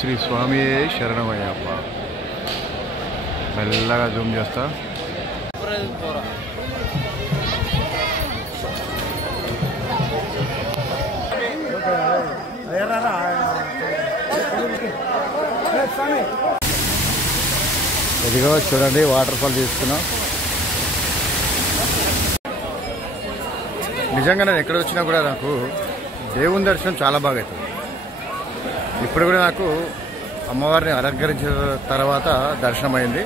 శ్రీ స్వామి శరణమయ్యప్ప. మెల్లగా జూమ్ చేస్తా. ఇదిగో చూడండి, వాటర్ ఫాల్ తీసుకున్నాం. నిజంగా నేను ఎక్కడ వచ్చినా కూడా నాకు దేవుని దర్శనం చాలా బాగా అవుతుంది. ఇప్పుడు కూడా నాకు అమ్మవారిని అలంకరించిన తర్వాత దర్శనం అయింది.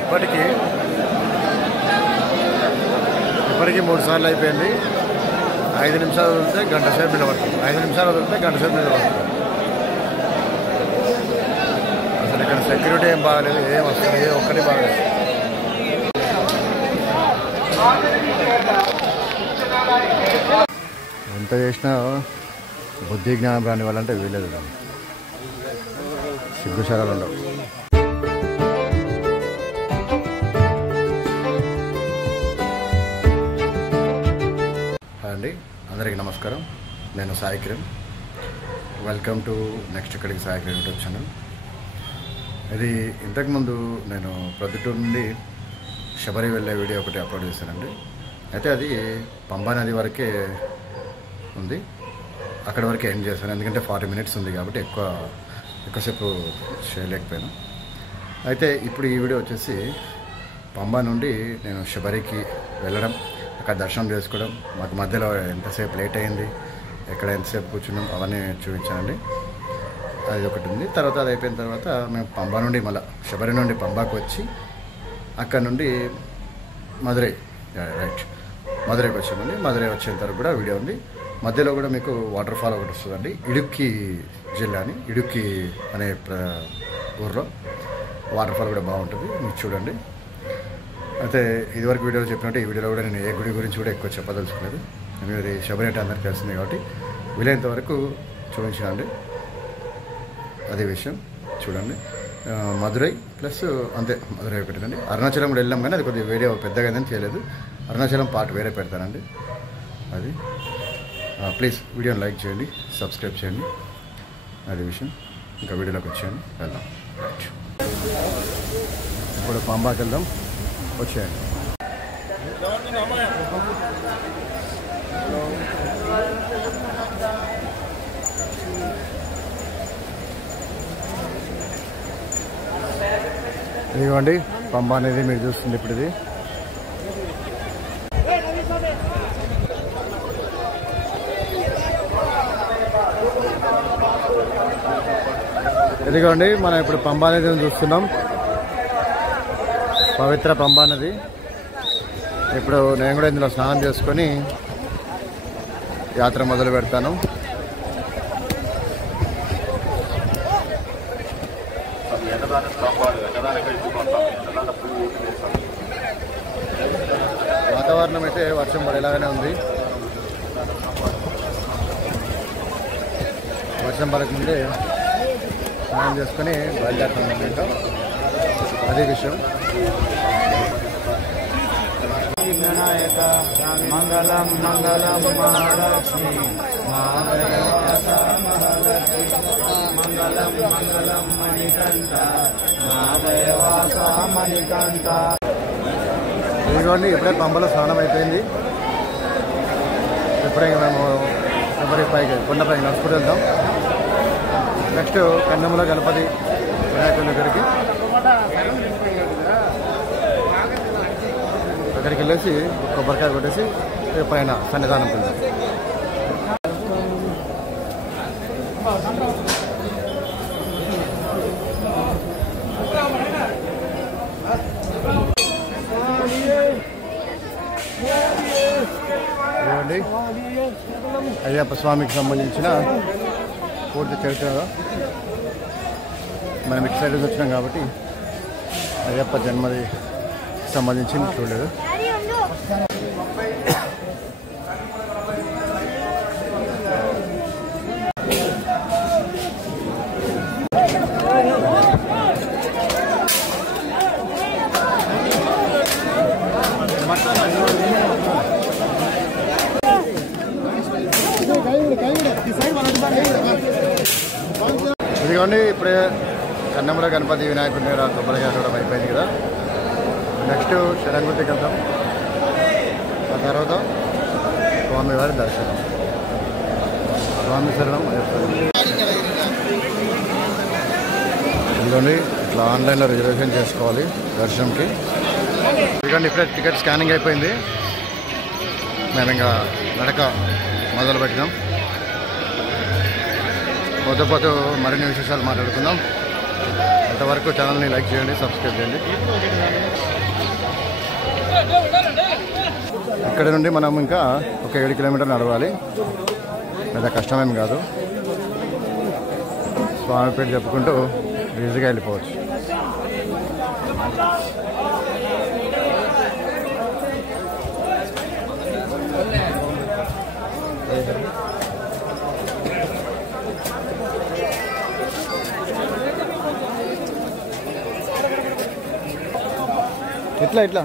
ఇప్పటికీ 3 సార్లు అయిపోయింది. 5 నిమిషాలు వదిలితే గంట సేపు నిలబడుతుంది. 5 నిమిషాలు వదిలితే గంట సేపు నిలబడుతుంది. అసలు ఇక్కడ సెక్యూరిటీ ఏం బాగాలేదు, ఏం వస్తుంది, ఏ ఒక్కటి బాగాలేదు. ఎంత చేసినా బుద్ధి జ్ఞానం రాని వాళ్ళంటే వీలేదు. సిగ్గుశరాలు ఉండవు. అండి, అందరికీ నమస్కారం. నేను Sai Kiran. Welcome to next ఇక్కడికి సాయి కిరణ్ యూట్యూబ్ ఛానల్. ఇది ఇంతకుముందు నేను ప్రొద్దుటూరు నుండి శబరి వెళ్ళే వీడియో ఒకటి అప్లోడ్ చేశానండి. అయితే అది పంబా నది వరకే ఉంది. అక్కడి వరకే ఎండ్ చేశాను, ఎందుకంటే 40 మినిట్స్ ఉంది కాబట్టి ఎక్కువసేపు చేయలేకపోయాను. అయితే ఇప్పుడు ఈ వీడియో వచ్చేసి పంబా నుండి నేను శబరికి వెళ్ళడం, అక్కడ దర్శనం చేసుకోవడం, మాకు మధ్యలో ఎంతసేపు లేట్ అయింది, ఎక్కడ ఎంతసేపు కూర్చున్నాం, అవన్నీ చూపించానండి. అది ఒకటి ఉంది. తర్వాత అది అయిపోయిన తర్వాత మేము పంబా నుండి మళ్ళీ శబరి నుండి పంబాకు వచ్చి అక్కడ నుండి మధురైకి వచ్చామండి. మధురై వచ్చేంత వరకు కూడా వీడియో ఉంది. మధ్యలో కూడా మీకు వాటర్ ఫాల్ ఒకటి వస్తుందండి. ఇడుక్కి జిల్లా అని, ఇడుక్కి అనే ఊర్లో వాటర్ ఫాల్ కూడా బాగుంటుంది, మీరు చూడండి. అయితే ఇదివరకు వీడియోలో చెప్పినట్టు ఈ వీడియోలో కూడా నేను ఏ గుడి గురించి కూడా ఎక్కువ చెప్పదలుచుకోలేదు. నేను ఇది శబరి అంటే అందరికీ తెలిసింది కాబట్టి వీలైనంత వరకు చూపించానండి. అదే విషయం చూడండి. మధురై ప్లస్ అంతే, మధురై ఒకటిదండి. అరుణాచలం కూడా వెళ్ళాం కానీ అది కొద్దిగా వీడియో పెద్దగా ఏదైనా చేయలేదు. అరుణాచలం పార్ట్ వేరే పెడతానండి. అది ప్లీజ్ వీడియోని లైక్ చేయండి, సబ్స్క్రైబ్ చేయండి. అది విషయం. ఇంకా వీడియోలోకి వచ్చేయండి, వెళ్దాం. ఇప్పుడు పంబాకి వెళ్దాం, వచ్చేయండి. ఇదిగోండి పంబా అనేది మీరు చూస్తుంది ఇప్పుడు. ఇదిగోండి మనం ఇప్పుడు పంబా నదిని చూస్తున్నాం, పవిత్ర పంబా నది. ఇప్పుడు నేను కూడా ఇందులో స్నానం చేసుకొని యాత్ర మొదలు పెడతాను. వాతావరణం అయితే వర్షం పడేలాగానే ఉంది. వర్షం పడకముందే స్నానం చేసుకొని బయలుదేరుతాం. అదే విషయం. మంగళం మంగళం మహాలక్ష్మి మంగళం మంగళం మణికంఠ మణికంఠ. ఇదిగోండి ఇప్పుడే పంబలో స్నానం అయిపోయింది. ఇప్పుడే మేము శబరి పైకి కొండపైకి నడుచుకుంటూ వెళ్దాం. నెక్స్ట్ కన్నెముల గణపతి వినాయకుడి దగ్గరికి అక్కడికి వెళ్ళేసి కొబ్బరికాయ కొట్టేసి పైన సన్నిధానం వెళ్దాం. ఇవ్వండి అయ్యప్ప స్వామికి సంబంధించిన పూర్తి చరిత్ర. మనం ఇటు సైడ్ వచ్చినాం కాబట్టి అయ్యప్ప జన్మది సంబంధించి చూడలేదు. ఇదిగోండి ఇప్పుడే కన్నమల గణపతి వినాయకుడి దగ్గర కొబ్బరికాయ కూడా అయిపోయింది కదా. నెక్స్ట్ శరంగుతికి వెళ్తాం. ఆ తర్వాత స్వామివారి దర్శనం. స్వామి శరణం. ఇదిగోండి ఇట్లా ఆన్లైన్లో రిజర్వేషన్ చేసుకోవాలి దర్శనంకి. ఇదిగోండి ఇప్పుడే టికెట్ స్కానింగ్ అయిపోయింది. మేము ఇంకా నడక మొదలు పెట్టినాం. పోతూ మరిన్ని విశేషాలు మాట్లాడుకుందాం. అంతవరకు ఛానల్ని లైక్ చేయండి, సబ్స్క్రైబ్ చేయండి. ఇక్కడ నుండి మనం ఇంకా ఒక 7 కిలోమీటర్లు నడవాలి. పెద్ద కష్టమేం కాదు. స్వామి పేరు చెప్పుకుంటూ ఈజీగా వెళ్ళిపోవచ్చు. ఇట్లా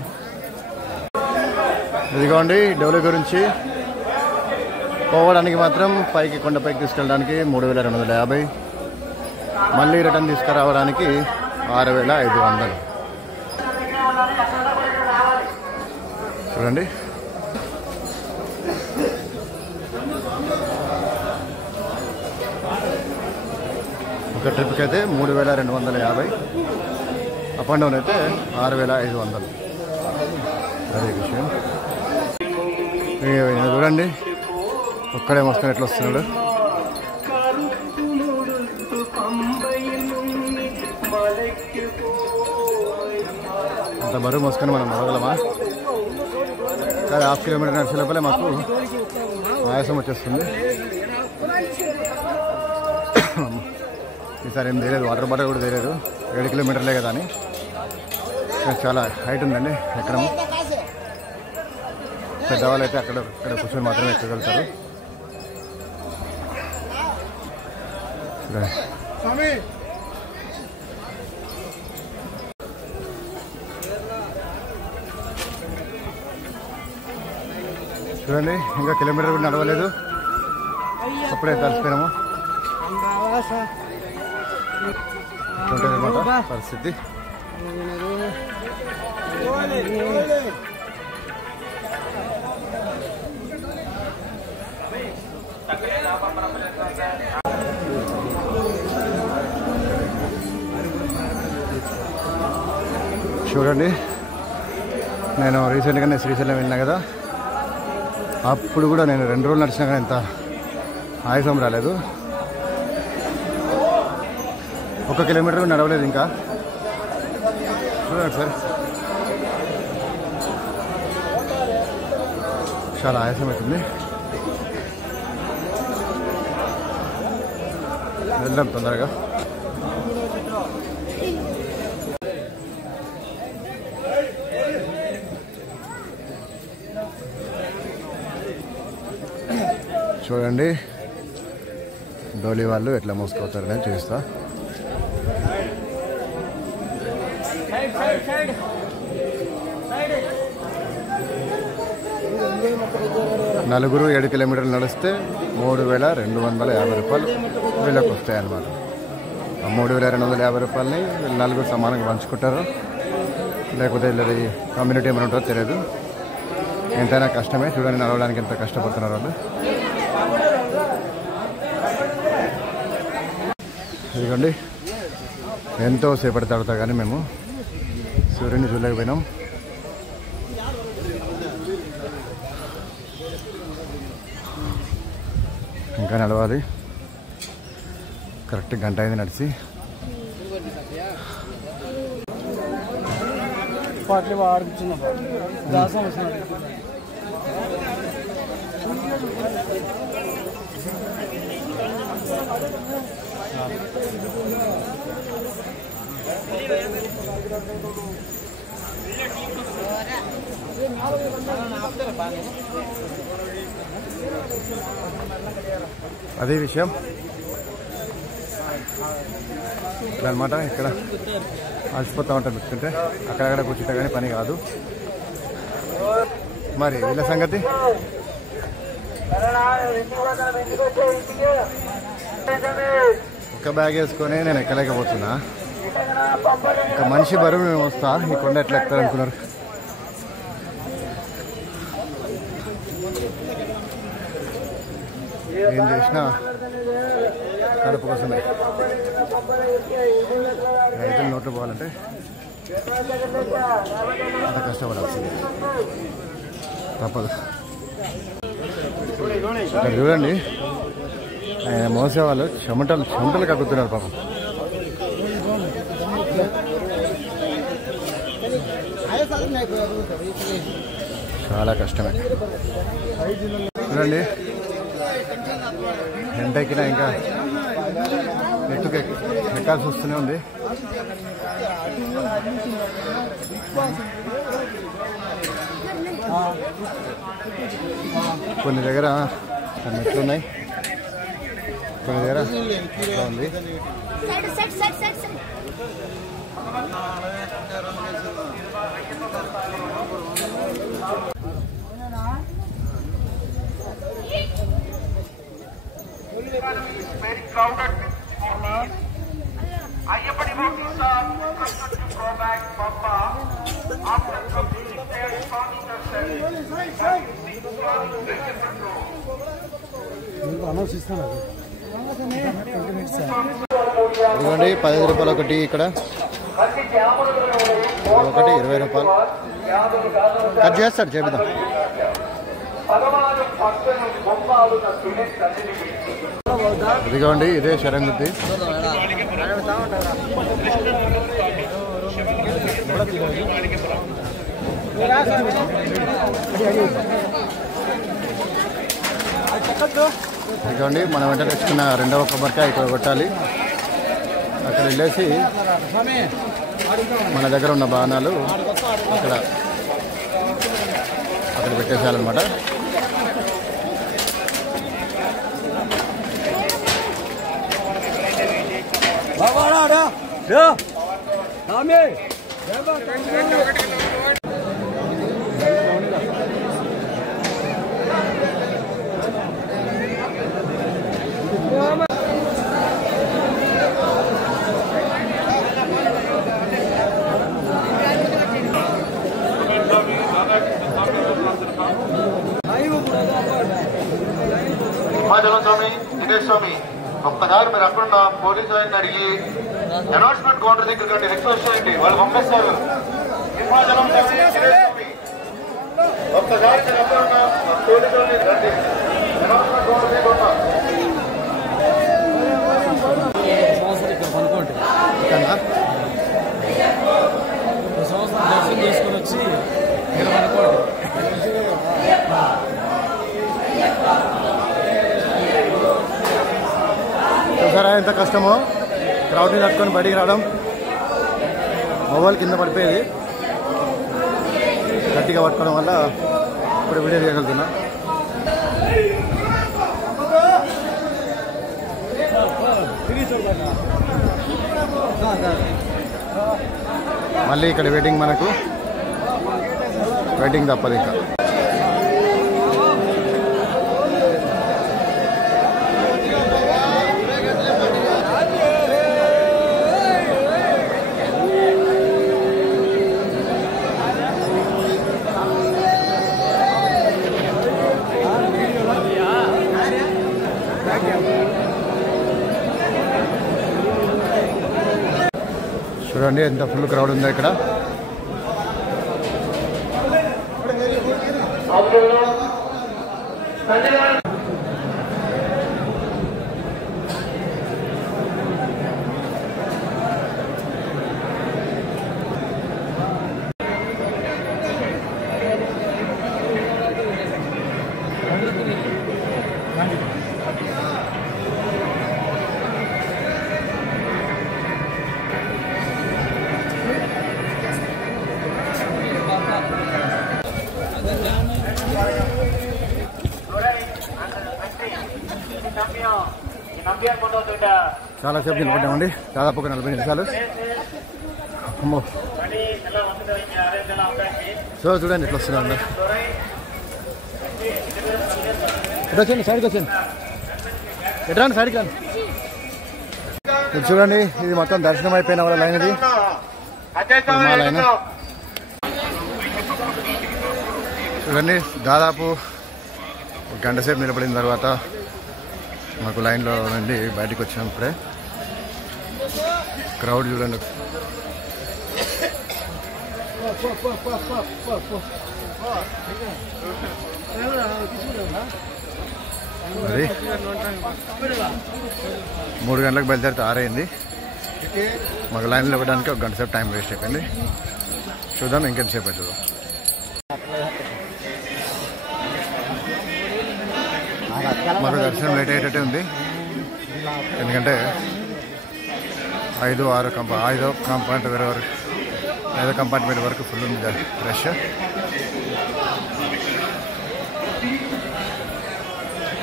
ఇదిగోండి డెవలప్ గురించి పోవడానికి మాత్రం పైకి కొండపైకి తీసుకెళ్ళడానికి 3250, మళ్ళీ రిటర్న్ తీసుకురావడానికి 6500. చూడండి ఒక ట్రిప్కి అయితే 3250, అప్ అండ్ డౌన్ అయితే 6500. అదే విషయం. చూడండి ఒక్కడే మోసుకొని ఎట్లా వస్తున్నాడు. అంత బరువు మోసుకొని మనం నడగలమా? కానీ 1/2 కిలోమీటర్ నడిచే లోపలే మాకు ఆయాసం వచ్చేస్తుంది. ఈసారి ఏం తెలియదు, వాటర్ బాటిల్ కూడా తెలియదు. 7 కిలోమీటర్లే కదా అని. చాలా హైట్ ఉందండి ఎక్కడము. పెద్దవాళ్ళు అయితే అక్కడ కూర్చొని మాత్రమే ఎక్కగలుగుతారు. చూడండి ఇంకా కిలోమీటర్ కూడా నడవలేదు, అప్పుడే తలిసిపోయినాము. ఉంటుందన్నమాట పరిస్థితి. చూడండి నేను రీసెంట్గానే శ్రీశైలం వెళ్ళినా కదా, అప్పుడు కూడా నేను 2 రోజులు నడిచినా కానీ ఎంత ఆయాసం రాలేదు. 1 కిలోమీటర్ కూడా నడవలేదు ఇంకా. చూడండి సార్, చాలా ఆయాసం అవుతుంది. వెళ్దాం తొందరగా. చూడండి డోలీ వాళ్ళు ఎట్లా మోసుకోతారని చూస్తా. నలుగురు 7 కిలోమీటర్లు నడిస్తే 3250 రూపాయలు వీళ్ళకి వస్తాయి అన్నమాట. ఆ 3250 రూపాయలని వీళ్ళు నలుగురు సమానంగా పంచుకుంటారు. లేకపోతే వీళ్ళది కమ్యూనిటీ ఏమైనా ఉంటుందో తెలియదు. ఎంతైనా కష్టమే. చూడండి నడవడానికి ఎంత కష్టపడుతున్నారు వాళ్ళు. ఇదిగోండి ఎంతో సేపటి తడతా కానీ మేము సూర్యుని చూడలేకపోయినాం. ఇంకా నడవాలి. కరెక్ట్ గంట అయింది నడిచి. అదే విషయం ఇట్లా అనమాట. ఇక్కడ అలసిపోతూ ఉంటారు కూర్చుంటే, అక్కడక్కడ కూర్చుంటే కానీ పని కాదు. మరి వీళ్ళ సంగతి ఒక బ్యాగ్ వేసుకొని నేను ఎక్కలేకపోతున్నా. ఒక మనిషి బరువు నేను వస్తా. ఈ కొండ ఎట్లా ఎక్కుతారనుకున్నారు? ఏం చేసినా కడుపు కోసమే. రైతులు నోట్లు పోవాలంటే అంత కష్టపడాల్సింది, తప్పదు. ఇక్కడ చూడండి, ఆయన మోసేవాళ్ళు చెమటలు కక్కుతున్నారు పాపం. చాలా కష్టమే. చూడండి, ఎంటెక్కినా ఇంకా ఎక్కాల్సి వస్తూనే ఉంది. కొన్ని దగ్గర మెట్లున్నాయి, కొన్ని దగ్గర ఇట్లా ఉంది. ఇదిగోండి 15 రూపాయలు ఒకటి, ఇక్కడ ఒకటి 20 రూపాయలు. కట్ చేస్తాడు, చేపిద్దాం. ఇదిగోండి, ఇదే శరంగుద్ది. ఇదిగోండి, మనం వెంట తెచ్చుకున్న రెండవ కొబ్బరికాయ ఇక్కడ కొట్టాలి. అక్కడ వెళ్ళేసి మన దగ్గర ఉన్న బాణాలు అక్కడ పెట్టేసేయాలన్నమాట. స్వామి దినేష్ స్వామి, ఒక్కసారి మీరు అక్కడున్న పోలీసు ఆయన అడిగి అనౌన్స్మెంట్ కౌంటర్ దగ్గర రిక్వెస్ట్ చేయండి, వాళ్ళు పంపిస్తారు. సింహాచలం స్వామి దినేష్ స్వామి, ఒక్కసారి మీరు అక్కడున్న పోలీసు వాళ్ళని రండి, అనౌన్స్మెంట్ కౌంటర్ దగ్గర ఉన్నా. దర్శనం చేసుకుని వచ్చి ఇక్కడ అనుకోండి. చూసారా ఎంత కష్టమో క్రౌడ్ని తట్టుకొని బయటికి రావడం. మొబైల్ కింద పడిపోయేది, గట్టిగా పట్టుకోవడం వల్ల ఇప్పుడు వీడియో చేయగలుగుతున్నా. మళ్ళీ ఇక్కడ వెయిటింగ్, మనకు వెయిటింగ్ తప్పదు ఇంకా. చూడండి ఎంత ఫుల్ క్రౌడ్ ఉందో ఇక్కడ. చాలాసేపు నిలబడ్డామండి, దాదాపు ఒక 40 నిమిషాలు. అమ్మో, సో చూడండి ఎట్లా వస్తున్నా. ఎట్లా వచ్చండి, సైడ్కి వచ్చండి, ఎట్లా రండి, సైడ్కి రండి. ఇది చూడండి, ఇది మొత్తం దర్శనం అయిపోయిన వాళ్ళ లైన్. ఇది మా లైన్ చూడండి. దాదాపు ఒక గంట సేపు నిలబడిన తర్వాత మాకు లైన్లో నుండి బయటకు వచ్చినప్పుడే క్రౌడ్ చూడండి. మరి 3 గంటలకు బయలుదేరితే 6 అయింది. మాకు లైన్లో ఇవ్వడానికి ఒక గంట సేపు టైం వేస్ట్ అయిపోయింది. చూద్దాం ఇంకెంతసేపు అవుతుందో. మాకు దర్శనం లేట్ అయ్యేటట్టే ఉంది. ఎందుకంటే 5, 6 కంపార్ట్మెంట్ వరకు 5వ కంపార్ట్మెంట్ వరకు ఫుల్ ఉంది రష్.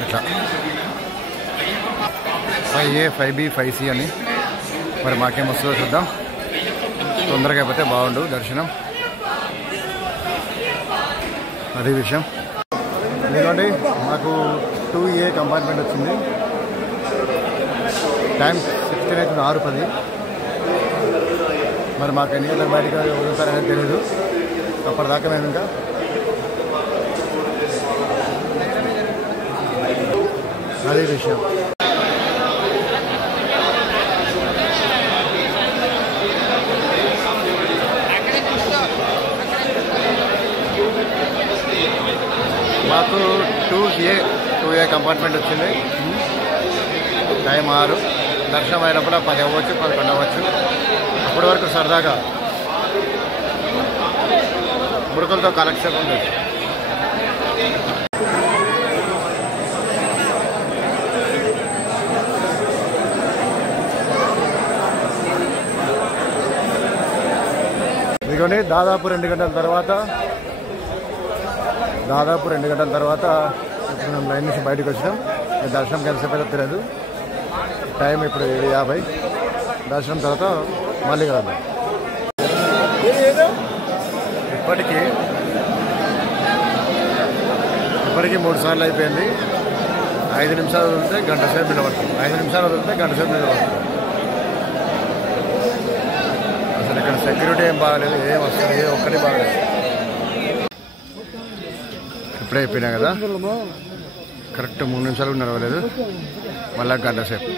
ఇట్లా 5A, 5B, 5C అని. మరి మాకేం వస్తుందో చూద్దాం. తొందరగా అయిపోతే బాగుండు దర్శనం. అదే విషయం. ఎందుకంటే మాకు 2A కంపార్ట్మెంట్ వచ్చింది. టైం 16 అవుతుంది, 6:10. మరి మాకు ఎన్ని గంటలకు బయటకు వదులుతారనేది తెలియదు. అప్పటిదాకా మేము ఇంకా అదే విషయం. మాకు 2A కంపార్ట్మెంట్ వచ్చింది. టైం 6. దర్శనం అయినప్పుడు 10 అవ్వచ్చు, 11 అవ్వచ్చు. అప్పటి వరకు సరదాగా ముడుకులతో కలెక్షన్ ఉంది. ఇదిగోండి, దాదాపు 2 గంటల తర్వాత ఇప్పుడు మేము లైన్ నుంచి బయటకు వచ్చినాం. దర్శనం కలిసిపోతే తెలియదు. టైం ఇప్పుడు 7:50. దర్శనం తర్వాత మళ్ళీ కలుద్దాం. ఇప్పటికీ 3 సార్లు అయిపోయింది. 5 నిమిషాలు వదిలితే గంట సేపు నిలబడుతుంది. 5 నిమిషాలు వదిలితే గంట సేపు నిలబడుతుంది. అసలు ఇక్కడ సెక్యూరిటీ ఏం బాగాలేదు, ఏం వస్తుంది, ఏ ఒక్కటి బాగాలేదు. ఇప్పుడే అయిపోయినా కదా, కరెక్ట్ 3 నిమిషాలు కూడా నడవలేదు. మళ్ళా గంట సేపు.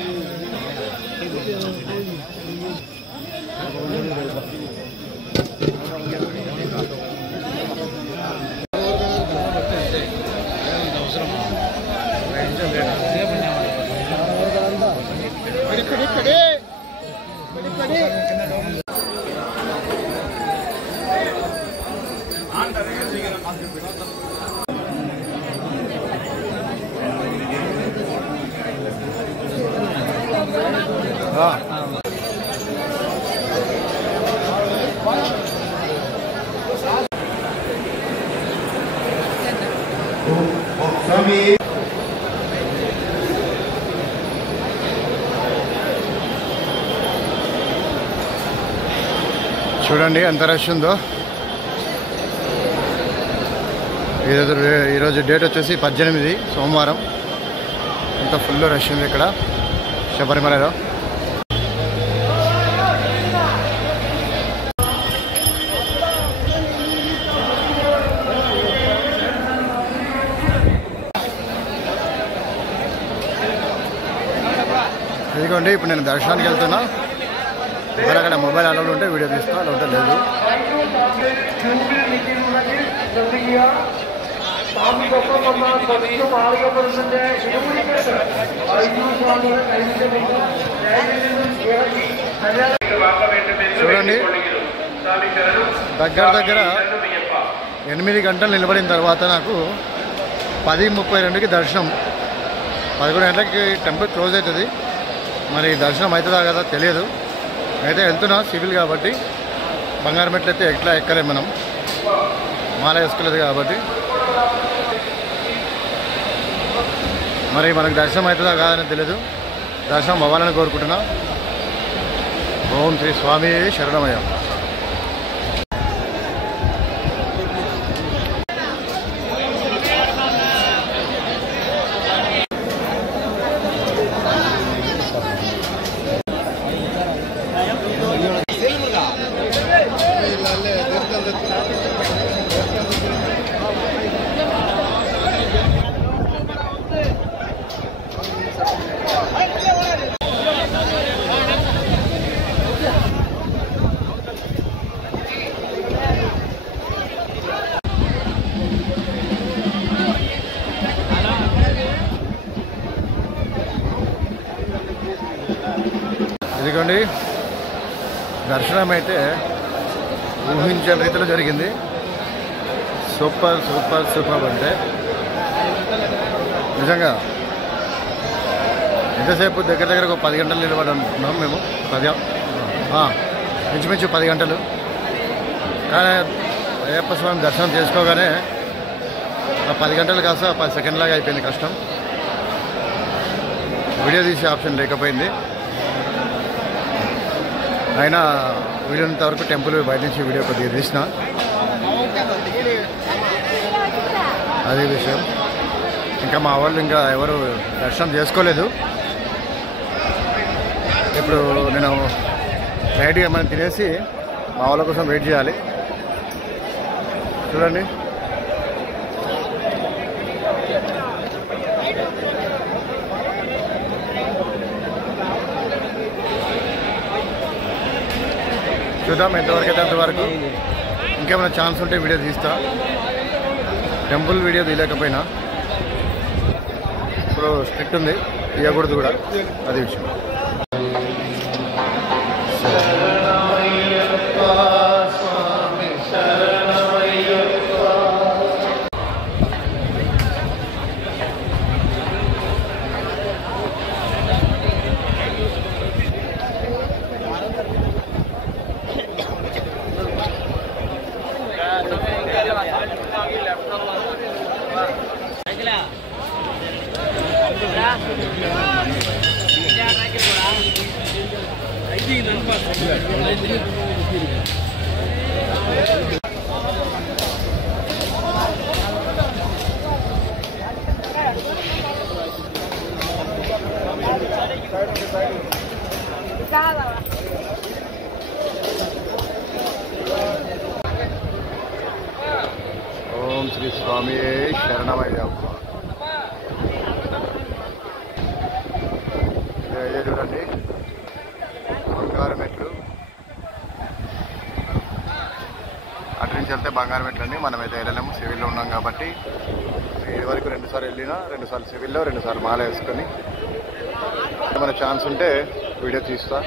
చూడండి ఎంత రష్ ఉందో. ఈరోజు డేట్ వచ్చేసి 18 సోమవారం. ఎంత ఫుల్ రష్ ఉంది ఇక్కడ శబరిమలలో. ఇదిగోండి, ఇప్పుడు నేను దర్శనానికి వెళ్తున్నా. మరి అక్కడ మొబైల్ అలౌడ్ ఉంటే వీడియో తీస్తా, అలౌడ్ లేదు. చూడండి, దగ్గర 8 గంటలు నిలబడిన తర్వాత నాకు 10:32కి దర్శనం. 11 గంటలకి టెంపుల్ క్లోజ్ అవుతుంది. మరి దర్శనం అవుతుందా కదా తెలియదు. అయితే వెళ్తున్నా, సివిల్ కాబట్టి బంగారు మెట్లు అయితే ఎక్కలేము మనం, మాల వేసుకోలేదు కాబట్టి. మరి మనకు దర్శనం అవుతుందా కాదని తెలియదు. దర్శనం అవ్వాలని కోరుకుంటున్నా. ఓం శ్రీ స్వామి శరణమయ్య. ఇదిగోండి దర్శనం అయితే ఊహించని రీతిలో జరిగింది. సూపర్ సూపర్ సూపర్ అంటే నిజంగా ఎంతసేపు దగ్గర దగ్గర ఒక 10 గంటలు నిలబడి అనుకున్నాం మేము. ఇంచుమించు 10 గంటలు. కానీ అయ్యప్ప స్వామి దర్శనం చేసుకోగానే 10 గంటలు కాస్త 10 సెకండ్లాగా అయిపోయింది. కష్టం. వీడియో తీసే ఆప్షన్ లేకపోయింది. అయినా వీడియోంత వరకు టెంపుల్ బయట నుంచి వీడియో కొద్దిగా తీసిన, అదే విషయం. ఇంకా మా వాళ్ళు ఇంకా ఎవరు దర్శనం చేసుకోలేదు. ఇప్పుడు నేను లైట్గా ఏమైనా తినేసి మా వాళ్ళ కోసం వెయిట్ చేయాలి. చూడండి చూద్దాం ఎంతవరకు అయితే అంతవరకు. ఇంకేమైనా ఛాన్స్ ఉంటే వీడియో తీస్తా. టెంపుల్ వీడియో తీయలేకపోయినా ఇప్పుడు స్ట్రిక్ట్ ఉంది, తీయకూడదు కూడా, అదే విషయం. ఓం శ్రీ స్వామి శరణమయ్యప్ప. ఇదే చూడండి బంగారు మెట్లు. అటు నుంచి వెళ్తే బంగారు మెట్లు అండి. మనమైతే వెళ్ళలేము, సివిల్లో ఉన్నాం కాబట్టి. ఇది వరకు 2 సార్లు వెళ్ళినా, 2 సార్లు సివిల్లో, 2 సార్లు మాల వేసుకొని ఏమైనా ఛాన్స్ ఉంటే వీడియో తీస్తా.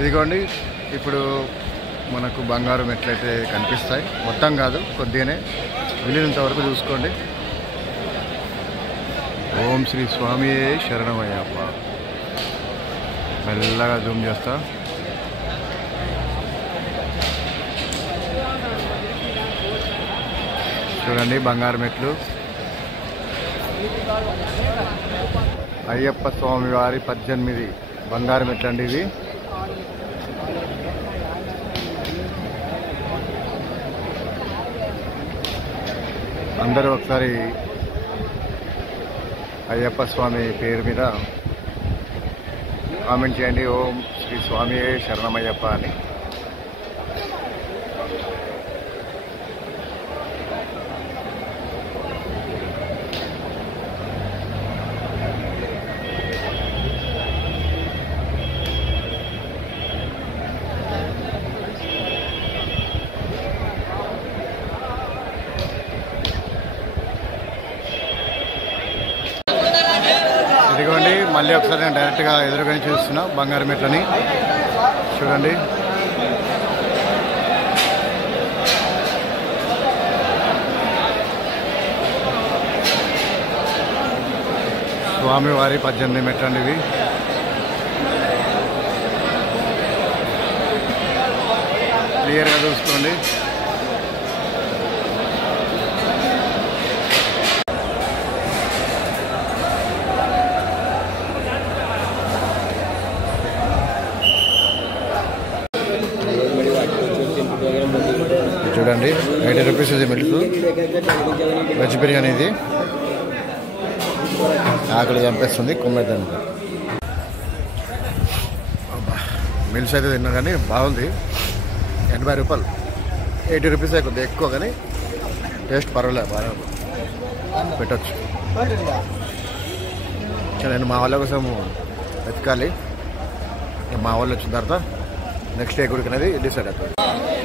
ఇదిగోండి ఇప్పుడు మనకు బంగారు మెట్లయితే కనిపిస్తాయి. మొత్తం కాదు, కొద్దిగానే, వీలైనంత వరకు చూసుకోండి. ఓం శ్రీ స్వామి శరణమయ్యప్ప. మెల్లగా జూమ్ చేస్తా. చూడండి బంగారు మెట్లు. అయ్యప్ప స్వామి వారి 18 బంగారు మెట్లు అండి ఇవి. అందరూ ఒకసారి అయ్యప్ప స్వామి పేరు మీద కామెంట్ చేయండి, ఓం శ్రీ స్వామి శరణమయ్యప్ప అని. ఇదిగోండి మళ్ళీ ఒకసారి నేను డైరెక్ట్గా ఎదురుగానే చూస్తున్నా బంగారు మెట్లని. చూడండి స్వామివారి 18 మెట్లండి ఇవి. క్లియర్గా చూసుకోండి. చూడండి 80 రూపీస్ ఇది మిల్క్ వెజ్ బిర్యానీ. ఇది ఆకలి చంపేస్తుంది, కుమ్మేద్దాం. మీల్స్ అయితే తిన్నా కానీ బాగుంది. 80 రూపాయలు, 80 రూపీస్ కొద్దిగా ఎక్కువ కానీ టేస్ట్ పర్వాలేదు, బాగా పెట్టచ్చు. నేను మా వాళ్ళ కోసం వెతకాలి. మా వాళ్ళు వచ్చిన తర్వాత ನೆಕ್ಸ್ಟ್ ಡೇ ಗುಡಿಗೆ అనేది ಡಿಸೈಡ್ ಆಗ್ತದೆ.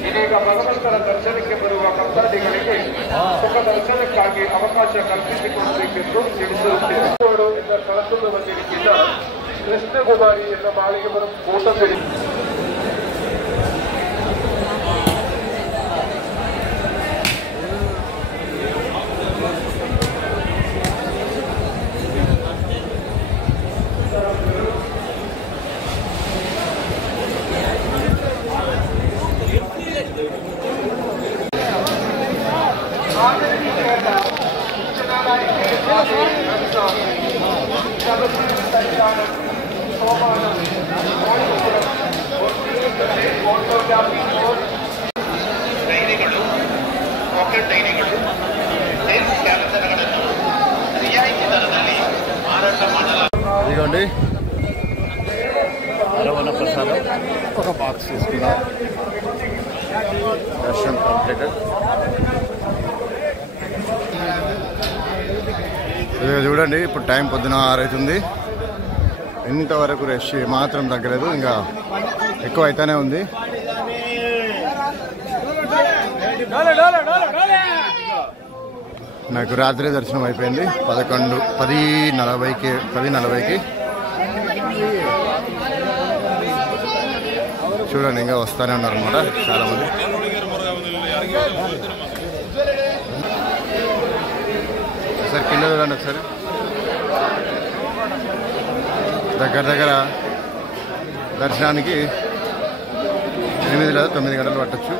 ಇದೀಗ ಭಗವಂತನ ದರ್ಶನಕ್ಕೆ ಬರುವ ಭಕ್ತಾದಿಗಳಿಗೆ ಸುಖ ದರ್ಶನಕ್ಕಾಗಿ ಅವಕಾಶ ಕಲ್ಪಿಸಿಕೊಡಬೇಕೆಂದು ತಿಳಿಸುತ್ತೇವೆ. ಕಳಸದ ಬಂದಿರಿಸಿದ ಕೃಷ್ಣಕುಮಾರಿ ಎನ್ನ ಬಾಳಿಗೆ ಬರುವ ಕೂಟದಲ್ಲಿ ಡೈರಿಗಳು, ಪಾಕೆಟ್ ಡೈರಿಗಳು, ಸೇಲ್ಸ್ ಕ್ಯಾಲೆಂಡರ್ಗಳನ್ನು ರಿಯಾಯಿತಿ ದರದಲ್ಲಿ ಮಾರಾಟ ಮಾಡಲಾಗುತ್ತದೆ. ఇదిగోండి అరవణ ప్రసాదం ఒక బాక్స్ తీసుకున్నా. దర్శనం కంప్లీటెడ్. చూడండి ఇప్పుడు టైం పొద్దున 6 అవుతుంది. ఇంతవరకు రష్ మాత్రం తగ్గలేదు, ఇంకా ఎక్కువ అయితేనే ఉంది. నాకు రాత్రి దర్శనం అయిపోయింది 10:40కి. చూడండి ఇంకా వస్తానే ఉన్నారు అనమాట చాలా మంది. ఒకసారి కింద చూడండి, ఒకసారి దగ్గర దర్శనానికి 8 లేదా 9 గంటలు పట్టచ్చు.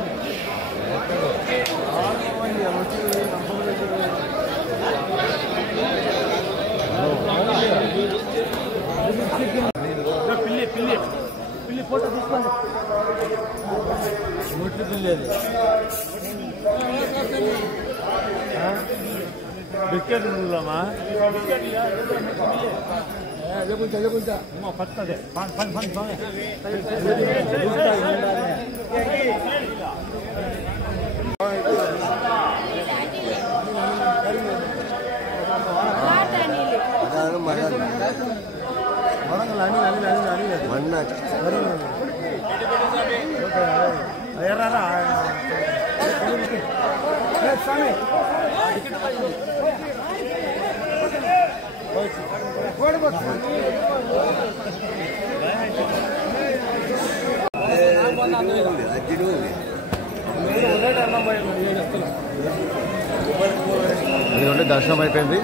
ఇదిగోండి దర్శనం అయిపోయింది.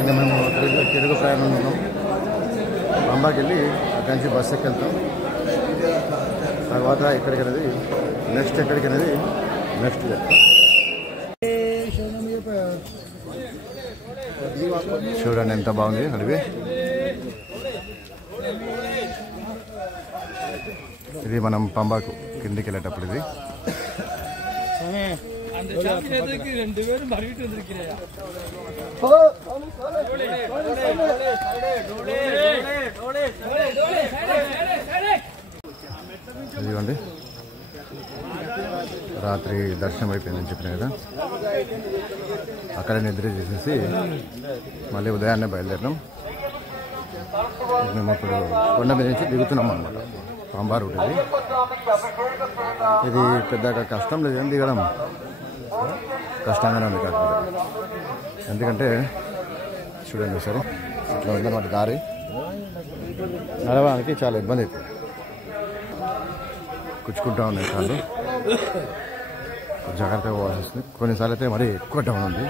ఇంకా మేము తిరుగు ప్రయాణం ఉన్నాం. పంబాకి వెళ్ళి అక్కడి నుంచి బస్సు ఎక్కి వెళ్తాం. తర్వాత ఎక్కడికి అనేది నెక్స్ట్ చూడండి ఎంత బాగుంది అడవి. ఇది మనం పంబాకు కిందికి వెళ్ళేటప్పుడు ఇది. ఇదిగోండి రాత్రి దర్శనం అయిపోయిందని చెప్పిన కదా, అక్కడే నిద్ర చేసేసి మళ్ళీ ఉదయాన్నే బయలుదేరినాం. మేము ఇప్పుడు కొండ మీద నుంచి దిగుతున్నాం అన్నమాట. పంబా రూట్ ఇది పెద్దగా కష్టం లేదు, ఏం దిగడం కష్టంగానే ఉంది. కాకపోతే ఎందుకంటే చూడండి సరే ఇట్లా ఉందన్నమాట దారి, నడవడానికి చాలా ఇబ్బంది అవుతుంది. కుచ్చుకుంటూ ఉన్నాయి కాళ్ళు, జాగ్రత్తగా పోవాల్సి వస్తుంది. కొన్నిసార్లు అయితే మరీ ఎక్కువ డౌన్ ఉంది.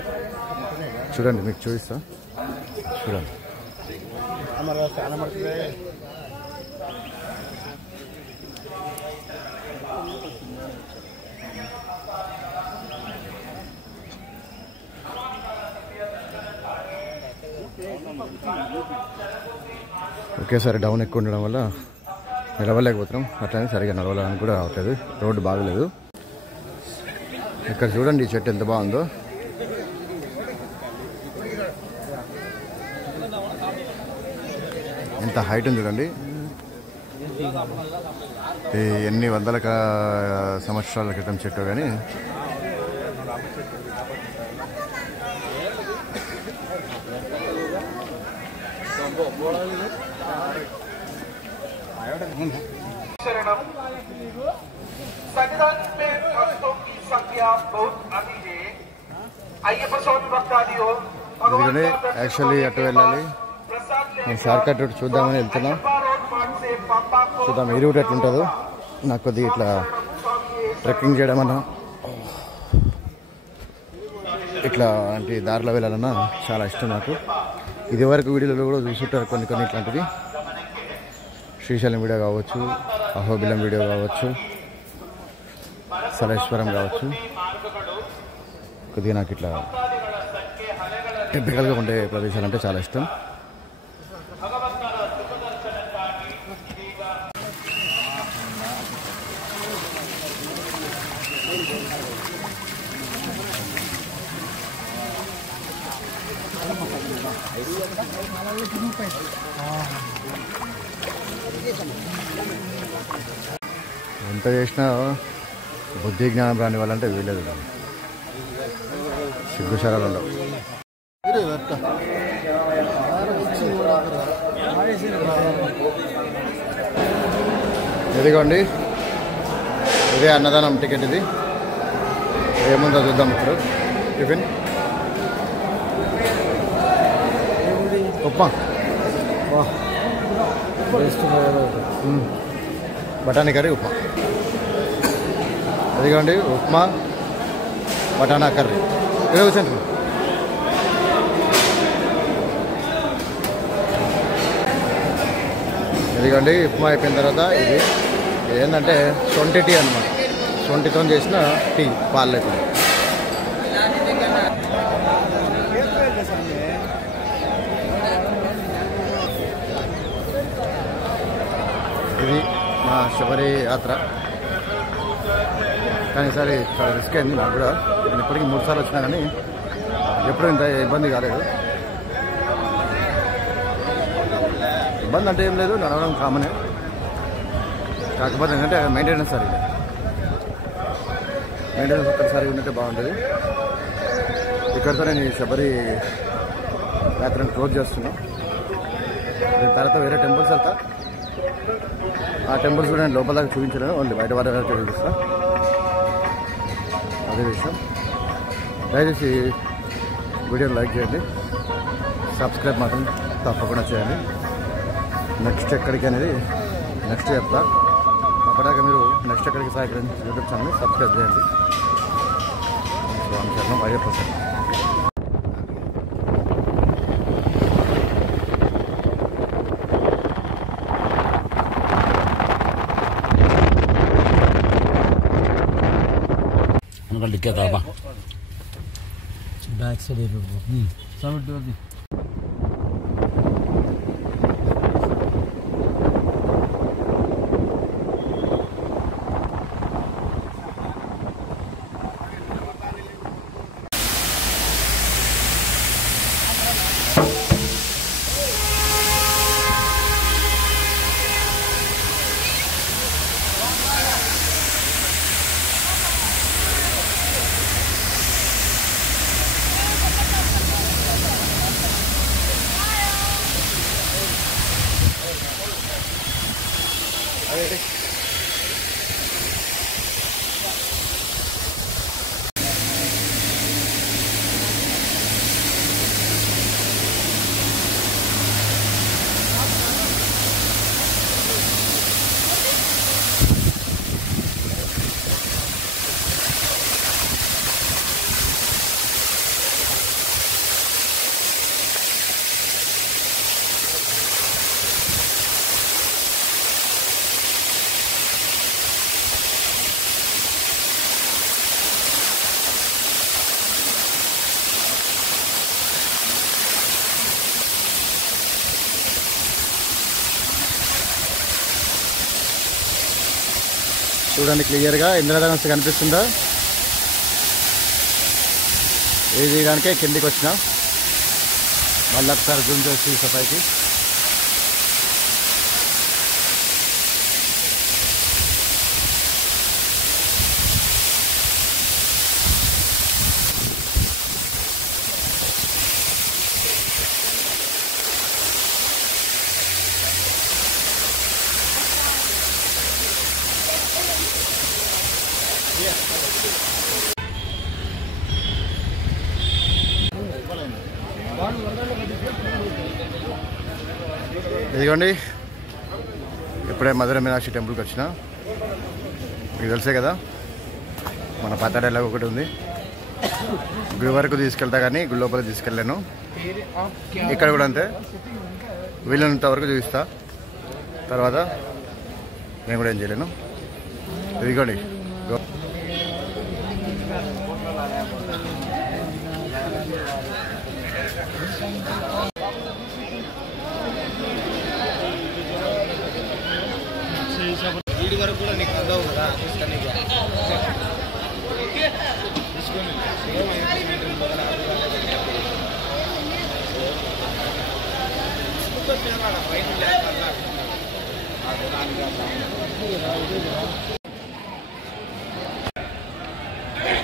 చూడండి మీకు చూపిస్తా, చూడండి. ఒకేసారి డౌన్ ఎక్కువ ఉండడం వల్ల నిలవలేకపోతున్నాం. అట్లనే సరిగా నడవడానికి కూడా అవుతుంది, రోడ్డు బాగలేదు. ఇక్కడ చూడండి ఈ చెట్టు ఎంత బాగుందో. ఎంత హైట్ ఉంది చూడండి. ఎన్ని వందల సంవత్సరాల క్రితం చెట్టు కానీ शरणम संविधान में भक्तों की संख्या बहुत अधिक है। अय्यप्पा स्वामी भक्तादियों ఎందుకంటే యాక్చువల్లీ అటు వెళ్ళాలి నేను షార్ట్ కట్ రూట్ చూద్దామని వెళ్తున్నా చూద్దాం ఈ రూట్ ఎట్లుంటుందో నాకు కొద్దిగా ఇట్లా ట్రెక్కింగ్ చేయడం అన్నా ఇట్లా అంటే దారిలో వెళ్ళాలన్నా చాలా ఇష్టం నాకు ఇదివరకు వీడియోలో కూడా చూసుంటారు కొన్ని ఇట్లాంటివి శ్రీశైలం వీడియో కావచ్చు అహోబిలం వీడియో కావచ్చు సలేశ్వరం కావచ్చు కొద్దిగా నాకు ఇట్లా టెంపికల్గా ఉండే ప్రదేశాలు అంటే చాలా ఇష్టం ఎంత చేసినా బుద్ధి జ్ఞానం రాని వాళ్ళంటే వీలేదు సిగ్గుశారాలు ఉండవు ఇదిగోండి ఇదే అన్నదానం టికెట్ ఇది ఏముందో చూద్దాం ఇప్పుడు టిఫిన్ ఉప్మా బఠానీ కర్రీ ఉప్మా ఇదిగోండి ఉప్మా బఠానా కర్రీ ఇదే కూర్చోండి ఇదిగోండి ఉప్మా అయిపోయిన తర్వాత ఇది ఏంటంటే సొంటి టీ అనమాట సొంటితో చేసిన టీ పాలు లేకుండా ఇది మా శబరి యాత్ర కానీ ఈసారి చాలా రిస్క్ అయింది నాకు కూడా నేను ఇప్పటికీ 3 సార్లు వచ్చినా కానీ ఎప్పుడూ ఇంత ఇబ్బంది కాలేదు ఇబ్బంది అంటే ఏం లేదు నడవడం కామనే కాకపోతే ఏంటంటే మెయింటెనెన్స్ సరిగ్గా మెయింటెనెన్స్ ఒక్కసారి ఉంటే బాగుంటుంది ఇక్కడితో నేను ఈ శబరి యాత్రను క్లోజ్ చేస్తున్నాను దీని తర్వాత వేరే టెంపుల్స్ వెళ్తా ఆ టెంపుల్స్ కూడా నేను లోపల దాకా చూపించలేను ఓన్లీ బయట వారి చూపిస్తా అదే విషయం దయచేసి వీడియోని లైక్ చేయండి సబ్స్క్రైబ్ మాత్రం తప్పకుండా చేయండి నెక్స్ట్ ఎక్కడికి అనేది నెక్స్ట్ చెప్తా అప్పటిదాకా మీరు నెక్స్ట్ ఎక్కడికి సహకరించి యూట్యూబ్ ఛానల్ని సబ్స్క్రైబ్ చేయండి స్వామి శరణం అయ్యప్ప శరణం బ్యాక్ సైడ్ సమిట్ చూడండి క్లియర్గా ఇంద్రధనుస్సు కనిపిస్తుందా ఇది తీయడానికే కిందికి వచ్చిన మళ్ళీ ఒకసారి జూమ్ చేసి సఫాయికి ఇదిగోండి, ఇప్పుడే మధుర మీనాక్షి టెంపుల్కి వచ్చిన. మీకు తెలిసే కదా మన పతాడేలా ఒకటి ఉంది. గుడి వరకు తీసుకెళ్తా కానీ గుడి లోపల తీసుకెళ్ళాను. ఇక్కడ కూడా అంతే, వీళ్ళంత వరకు చూపిస్తా, తర్వాత నేను కూడా ఏం చేయలేను. ఇదిగోండి వీడి వరకు కూడా నీకు అందవు కదా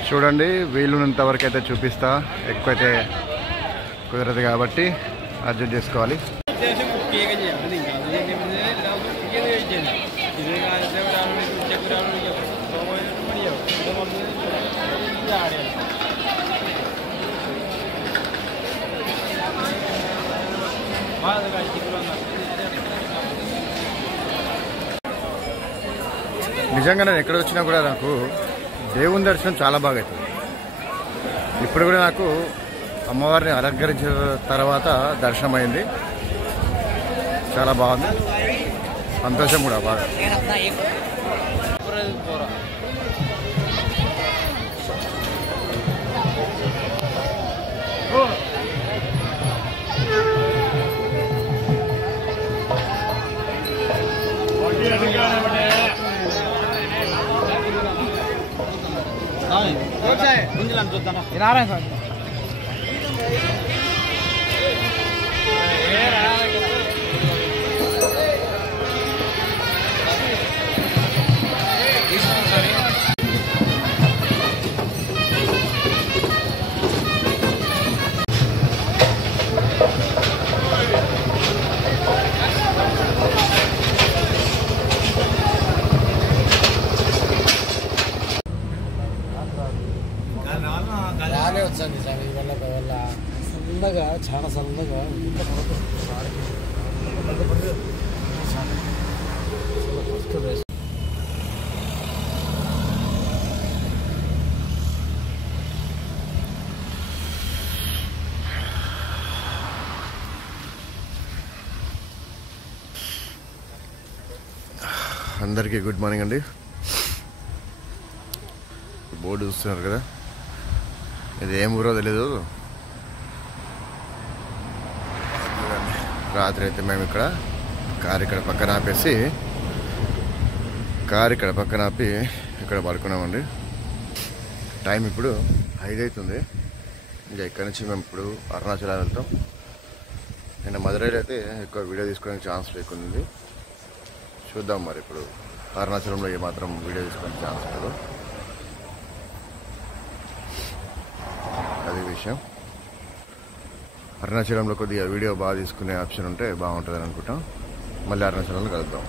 చూడండి, వీలున్నంత వరకు అయితే చూపిస్తా, ఎక్కువైతే కుదరదు కాబట్టి అడ్జస్ట్ చేసుకోవాలి. నిజంగా నేను ఎక్కడ వచ్చినా కూడా నాకు దేవుని దర్శనం చాలా బాగా అవుతుంది. ఇప్పుడు కూడా నాకు అమ్మవారిని అలంకరించిన తర్వాత దర్శనం అయింది, చాలా బాగుంది, సంతోషం కూడా బాగా. రాలే వచ్చింది సార్ ఇవల్ల వల్ల సన్నగా, చాలా సన్నగా అందరికీ గుడ్ మార్నింగ్ అండి. బోర్డు చూస్తున్నారు కదా, ఇది ఏం ఊరో తెలీదు. రాత్రి అయితే మేము ఇక్కడ కారు ఇక్కడ పక్కన ఆపేసి ఇక్కడ పడుకున్నామండి. టైం ఇప్పుడు 5 అవుతుంది. ఇంకా ఇక్కడ నుంచి మేము ఇప్పుడు అరుణాచలం వెళ్తాం. నేను మధురైలో అయితే ఎక్కువ వీడియో తీసుకోవడానికి ఛాన్స్ లేకుంది. చూద్దాం మరి ఇప్పుడు అరుణాచలంలో ఏమాత్రం వీడియో తీసుకోవడానికి ఛాన్స్ ఉంటుందో, అది విషయం. అరుణాచలంలో కొద్దిగా వీడియో బాగా తీసుకునే ఆప్షన్ ఉంటే బాగుంటుందని అనుకుంటాం. మళ్ళీ అరుణాచలంలో కలుద్దాం.